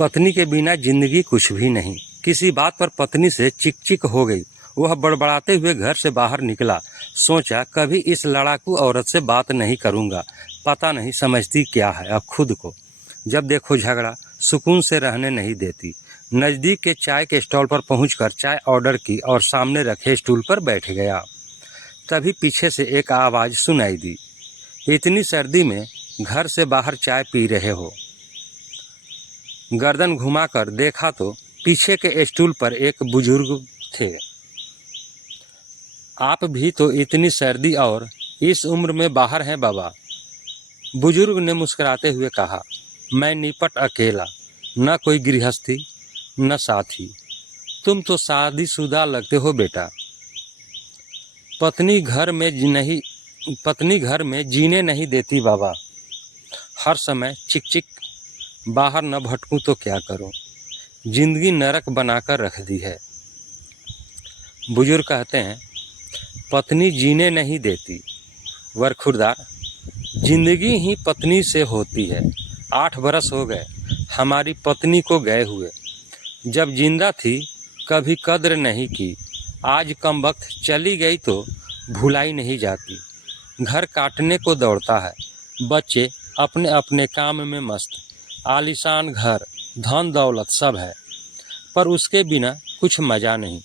पत्नी के बिना जिंदगी कुछ भी नहीं। किसी बात पर पत्नी से चिक चिक हो गई। वह बड़बड़ाते हुए घर से बाहर निकला। सोचा कभी इस लड़ाकू औरत से बात नहीं करूंगा, पता नहीं समझती क्या है अब खुद को। जब देखो झगड़ा, सुकून से रहने नहीं देती। नज़दीक के चाय के स्टॉल पर पहुंचकर चाय ऑर्डर की और सामने रखे स्टूल पर बैठ गया। तभी पीछे से एक आवाज़ सुनाई दी, इतनी सर्दी में घर से बाहर चाय पी रहे हो। गर्दन घुमाकर देखा तो पीछे के स्टूल पर एक बुजुर्ग थे। आप भी तो इतनी सर्दी और इस उम्र में बाहर हैं बाबा। बुजुर्ग ने मुस्कुराते हुए कहा, मैं निपट अकेला, न कोई गृहस्थी न साथी। तुम तो शादीशुदा लगते हो बेटा। पत्नी घर में जीने नहीं देती बाबा। हर समय चिक चिक, बाहर न भटकूं तो क्या करूं। जिंदगी नरक बनाकर रख दी है। बुजुर्ग कहते हैं, पत्नी जीने नहीं देती। वरखुरदार, जिंदगी ही पत्नी से होती है। 8 बरस हो गए हमारी पत्नी को गए हुए। जब जिंदा थी कभी कद्र नहीं की। आज कम वक्त चली गई तो भुलाई नहीं जाती। घर काटने को दौड़ता है। बच्चे अपने अपने काम में मस्त। आलीशान घर, धन दौलत सब है, पर उसके बिना कुछ मज़ा नहीं।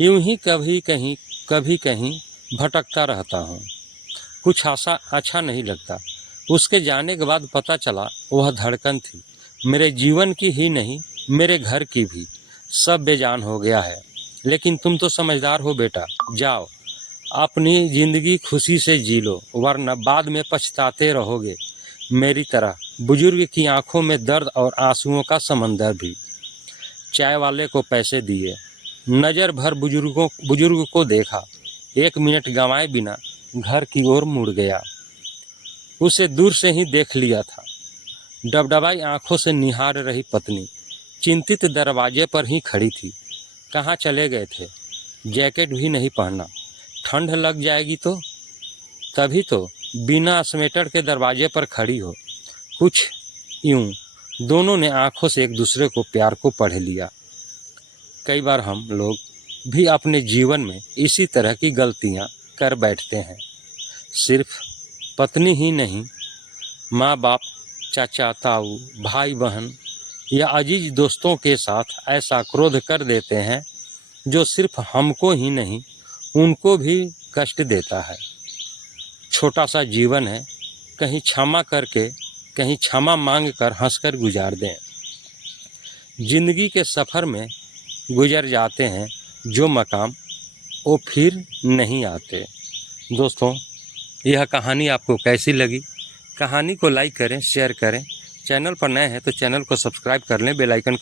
यूं ही कभी कहीं भटकता रहता हूँ। कुछ अच्छा नहीं लगता। उसके जाने के बाद पता चला वह धड़कन थी, मेरे जीवन की ही नहीं मेरे घर की भी। सब बेजान हो गया है। लेकिन तुम तो समझदार हो बेटा। जाओ अपनी ज़िंदगी खुशी से जी लो, वरना बाद में पछताते रहोगे मेरी तरह। बुजुर्ग की आंखों में दर्द और आंसुओं का समंदर भी। चाय वाले को पैसे दिए, नज़र भर बुजुर्ग को देखा। 1 मिनट गंवाए बिना घर की ओर मुड़ गया। उसे दूर से ही देख लिया था। डबडबाई आंखों से निहार रही पत्नी चिंतित दरवाजे पर ही खड़ी थी। कहाँ चले गए थे? जैकेट भी नहीं पहना, ठंड लग जाएगी तो। तभी तो बिना स्वेटर के दरवाजे पर खड़ी हो। कुछ यूं दोनों ने आंखों से एक दूसरे को प्यार को पढ़ लिया। कई बार हम लोग भी अपने जीवन में इसी तरह की गलतियां कर बैठते हैं। सिर्फ पत्नी ही नहीं, माँ बाप, चाचा ताऊ, भाई बहन या अजीज दोस्तों के साथ ऐसा क्रोध कर देते हैं जो सिर्फ हमको ही नहीं उनको भी कष्ट देता है। छोटा सा जीवन है, कहीं क्षमा करके, कहीं क्षमा मांग कर हंसकर गुजार दें। जिंदगी के सफ़र में गुजर जाते हैं जो मकाम, वो फिर नहीं आते। दोस्तों, यह कहानी आपको कैसी लगी? कहानी को लाइक करें, शेयर करें। चैनल पर नए हैं तो चैनल को सब्सक्राइब कर लें, बेल आइकन का